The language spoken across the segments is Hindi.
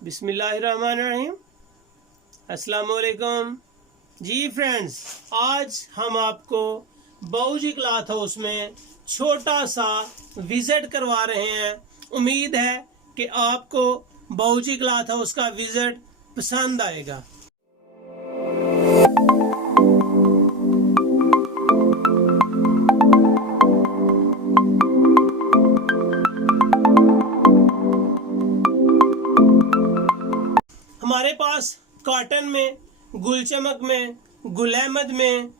बिस्मिल्लाहिर्रहमानिर्रहीम। अस्सलाम वालेकुम जी फ्रेंड्स, आज हम आपको बाऊजी क्लॉथ हाउस में छोटा सा विजिट करवा रहे हैं। उम्मीद है कि आपको बाऊजी क्लॉथ हाउस का विजिट पसंद आएगा। हमारे पास कॉटन में, गुलचमक में, गुल अहमद में,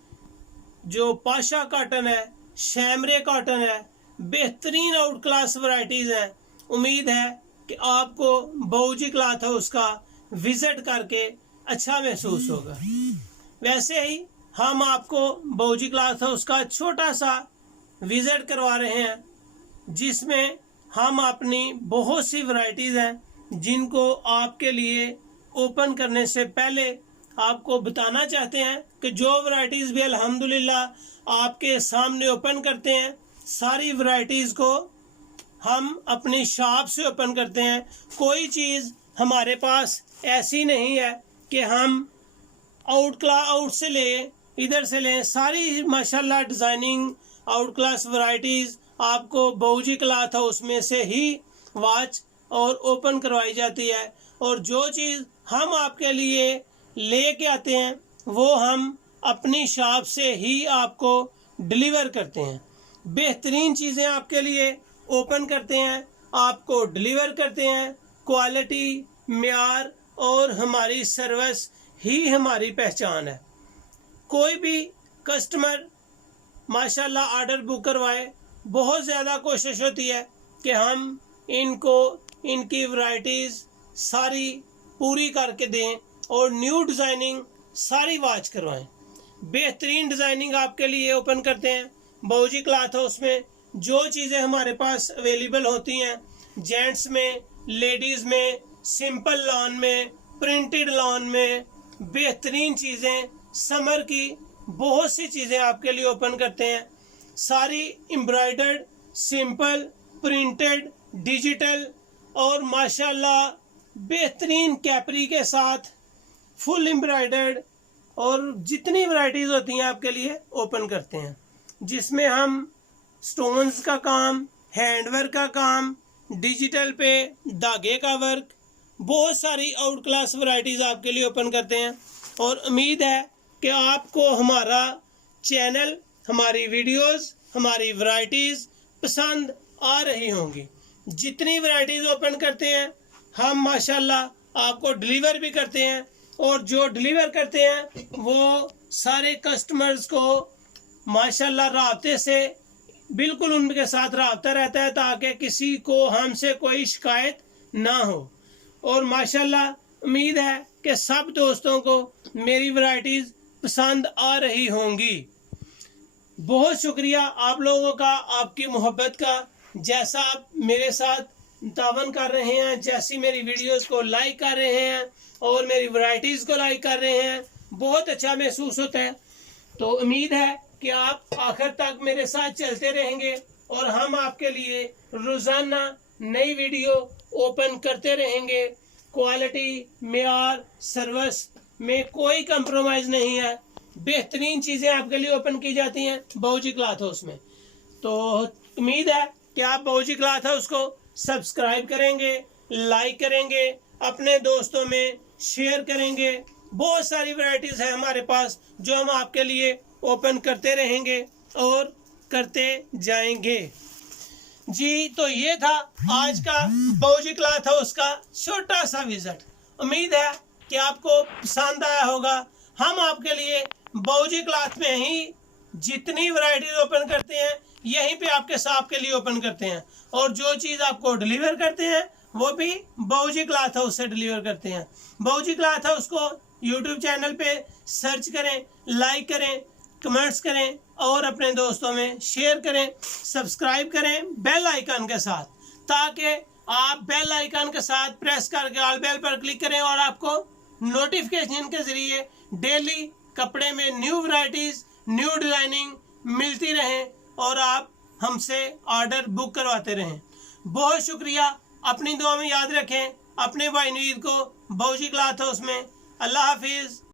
जो पाशा कॉटन है, शैमरे कॉटन है, बेहतरीन आउट क्लास वैरायटीज़ हैं। उम्मीद है कि आपको बाऊजी क्लॉथ हाउस का विजिट करके अच्छा महसूस होगा। वैसे ही हम आपको बाऊजी क्लॉथ हाउस का छोटा सा विजिट करवा रहे हैं, जिसमें हम अपनी बहुत सी वैरायटीज़ हैं जिनको आपके लिए ओपन करने से पहले आपको बताना चाहते हैं कि जो वैरायटीज़ भी अल्हम्दुलिल्लाह आपके सामने ओपन करते हैं, सारी वैरायटीज़ को हम अपनी शॉप से ओपन करते हैं। कोई चीज़ हमारे पास ऐसी नहीं है कि हम आउट से लें, इधर से लें। सारी माशाल्लाह डिज़ाइनिंग आउट क्लास वैरायटीज़ आपको बाऊजी क्लॉथ हाउस में से ही वॉच और ओपन करवाई जाती है। और जो चीज़ हम आपके लिए लेके आते हैं वो हम अपनी शॉप से ही आपको डिलीवर करते हैं। बेहतरीन चीज़ें आपके लिए ओपन करते हैं, आपको डिलीवर करते हैं। क्वालिटी, म्यार और हमारी सर्विस ही हमारी पहचान है। कोई भी कस्टमर माशाल्लाह ऑर्डर बुक करवाए, बहुत ज़्यादा कोशिश होती है कि हम इनको इनकी वैरायटीज़ सारी पूरी करके दें और न्यू डिज़ाइनिंग सारी वॉच करवाएं। बेहतरीन डिज़ाइनिंग आपके लिए ओपन करते हैं बाऊजी क्लॉथ हाउस में। जो चीज़ें हमारे पास अवेलेबल होती हैं, जेंट्स में, लेडीज़ में, सिंपल लॉन में, प्रिंटेड लॉन में, बेहतरीन चीज़ें, समर की बहुत सी चीज़ें आपके लिए ओपन करते हैं। सारी एम्ब्रॉयडर्ड, सिंपल, प्रिंटेड, डिजिटल और माशाल्लाह बेहतरीन कैपरी के साथ फुल एम्ब्रॉयडर्ड और जितनी वैरायटीज़ होती हैं आपके लिए ओपन करते हैं, जिसमें हम स्टोन्स का काम, हैंडवर्क का काम, डिजिटल पे धागे का वर्क, बहुत सारी आउट क्लास वैरायटीज़ आपके लिए ओपन करते हैं। और उम्मीद है कि आपको हमारा चैनल, हमारी वीडियोस, हमारी वैरायटीज़ पसंद आ रही होंगी। जितनी वैरायटीज़ ओपन करते हैं हम माशाल्लाह आपको डिलीवर भी करते हैं। और जो डिलीवर करते हैं वो सारे कस्टमर्स को माशाल्लाह राब्ते से बिल्कुल उनके साथ राब्ता रहता है, ताकि किसी को हमसे कोई शिकायत ना हो। और माशाल्लाह उम्मीद है कि सब दोस्तों को मेरी वैरायटीज़ पसंद आ रही होंगी। बहुत शुक्रिया आप लोगों का, आपकी मोहब्बत का। जैसा आप मेरे साथ तावन कर रहे हैं, जैसी मेरी वीडियोस को लाइक कर रहे हैं और मेरी वैरायटीज़ को लाइक कर रहे हैं, बहुत अच्छा महसूस होता है। तो उम्मीद है कि आप आखिर तक मेरे साथ चलते रहेंगे और हम आपके लिए रोज़ाना नई वीडियो ओपन करते रहेंगे। क्वालिटी, म्यार, सर्विस में कोई कंप्रोमाइज़ नहीं है। बेहतरीन चीज़ें आपके लिए ओपन की जाती हैं बाऊजी क्लॉथ हाउस में। तो उम्मीद है कि आप बाऊजी क्लॉथ हाउस को सब्सक्राइब करेंगे, लाइक करेंगे, अपने दोस्तों में शेयर करेंगे। बहुत सारी वैरायटीज़ है हमारे पास जो हम आपके लिए ओपन करते रहेंगे और करते जाएंगे जी। तो ये था आज का बाऊजी क्लॉथ हाउस का छोटा सा विजिट। उम्मीद है कि आपको पसंद आया होगा। हम आपके लिए बाऊजी क्लॉथ में ही जितनी वैरायटीज ओपन करते हैं यहीं पे आपके शॉप के लिए ओपन करते हैं। और जो चीज़ आपको डिलीवर करते हैं वो भी बाऊजी क्लॉथ हाउस से डिलीवर करते हैं। बाऊजी क्लॉथ हाउस को यूट्यूब चैनल पे सर्च करें, लाइक करें, कमेंट्स करें और अपने दोस्तों में शेयर करें, सब्सक्राइब करें बेल आइकन के साथ, ताकि आप बेल आइकन के साथ प्रेस करके ऑल बेल पर क्लिक करें और आपको नोटिफिकेशन के ज़रिए डेली कपड़े में न्यू वैरायटीज़, न्यू डिज़ाइनिंग मिलती रहें और आप हमसे ऑर्डर बुक करवाते रहें। बहुत शुक्रिया। अपनी दुआ में याद रखें। अपने भाई नवीद को बाबूजी क्लॉथ हाउस में। अल्लाह हाफिज़।